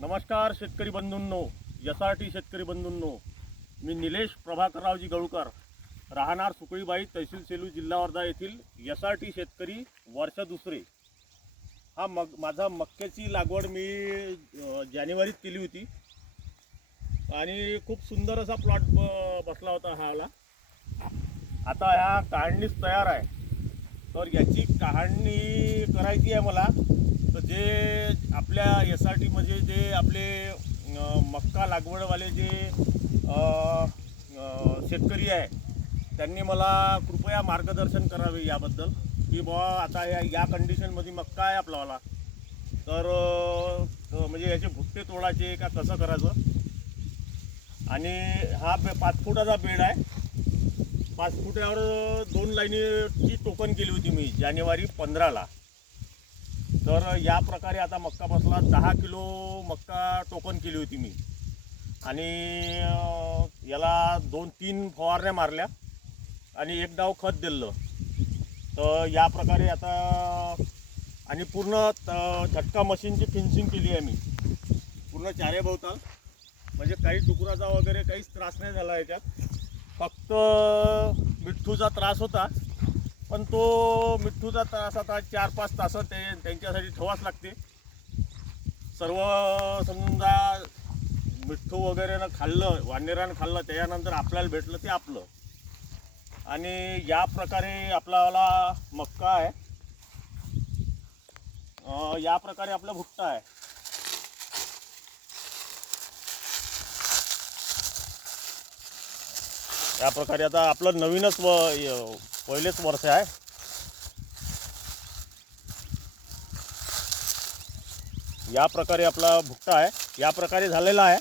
नमस्कार शेतकरी बंधूंनो S R T शेतकरी बंधूंनो. मी निलेश प्रभाकररावजी गळूकर. राहणार सुकळीबाई तहसील सेलू जिल्हा वर्धा येथील एस आर टी शेतकरी वर्ष दुसरे. हा मग माझा मक्याची लागवड मी जानेवारीत केली होती. आणि खूप सुंदर असा प्लॉट ब बसला होता हा आला आता ह्या काढणीच तयार आहे. तर याची काढणी करायची आहे मला. जे आपल्या एस आर टीमध्ये जे आपले मक्का लागवडवाले जे शेतकरी आहे त्यांनी मला कृपया मार्गदर्शन करावे याबद्दल. की बुवा आता या या कंडिशनमध्ये मक्का आहे आपलावाला तर म्हणजे याचे भुट्टे तोडायचे का कसं करायचं? आणि हा बे पाच फुटाचा बेड आहे. पाच फुटावर दोन लाईनीची टोकन केली होती मी जानेवारी पंधराला. तर या प्रकारे आता मक्का बसला दहा किलो मक्का टोकन केली होती मी. आणि याला दोन तीन फवारण्या मारल्या आणि एक डाव खत दिलं. तर या प्रकारे आता आणि पूर्ण त- झटका मशीनची फिनिशिंग केली आहे मी. पूर्ण चारे भोवताल. म्हणजे काही डुकराचा वगैरे काहीच त्रास नाही झाला याच्यात. फक्त मिठ्ठूचा त्रास होता. पण तो मिठ्ठूचा त्रास आता चार पाच तास ते त्यांच्यासाठी ठेवाच लागते. सर्व समजा मिठ्ठू वगैरेनं खाल्लं वानेरानं खाल्लं त्याच्यानंतर आपल्याला भेटलं ते आपलं. आणि या प्रकारे आपल्याला मक्का आहे. या प्रकारे आपला भुट्टा आहे. या प्रकारे आता आपलं नवीनच व पहिलेच वर्ष आहे. या प्रकारे आपला भुट्टा आहे. या प्रकारे झालेला आहे.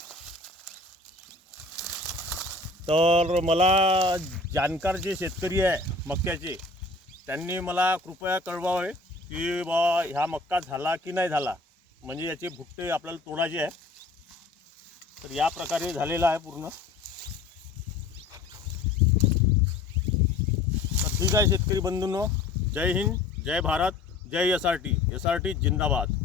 तर मला जाणकार जे शेतकरी आहे मक्याचे त्यांनी मला कृपया कळवावे की बा ह्या मक्का झाला की नाही झाला. म्हणजे याचे भुट्टे आपल्याला तोडायचे आहे. तर या प्रकारे झालेला आहे पूर्ण. तर ठीक आहे शेतकरी बंधूंनो जय हिंद जय भारत जय S R T S R T जिंदाबाद.